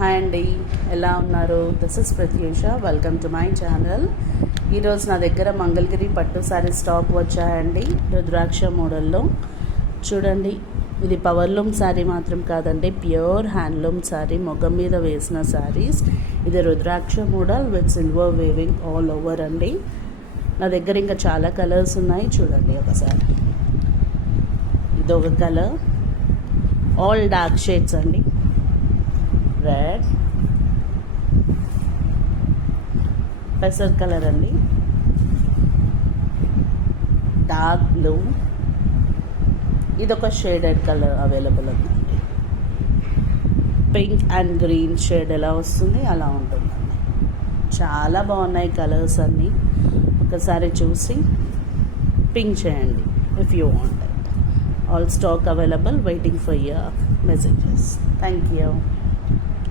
Hi అండి, ఎలా ఉన్నారు? This is Pratyusha. Welcome to my channel. ఈరోజు నా దగ్గర మంగళగిరి పట్టు శారీ స్టాక్ వచ్చాయండి, రుద్రాక్ష మోడల్లో. చూడండి, ఇది పవర్లూమ్ శారీ మాత్రం కాదండి, ప్యూర్ హ్యాండ్లూమ్ శారీ, మొగ్గం మీద వేసిన శారీస్. ఇది rudraksha model with silver weaving all over అండి. నా దగ్గర ఇంకా చాలా కలర్స్ ఉన్నాయి, చూడండి ఒకసారి. ఇదొక కలర్, ఆల్ డార్క్ షేడ్స్ అండి. రెడ్, పెసర్ కలర్ అండి, డార్క్ బ్లూ, ఇదొక షేడెడ్ కలర్ అవైలబుల్ ఉందండి. పింక్ అండ్ గ్రీన్ షేడ్ ఎలా వస్తుంది అలా ఉంటుందండి. చాలా బాగున్నాయి కలర్స్ అన్నీ. ఒకసారి చూసి పింక్ చేయండి if you want it. All stock available, waiting for your messages. Thank you.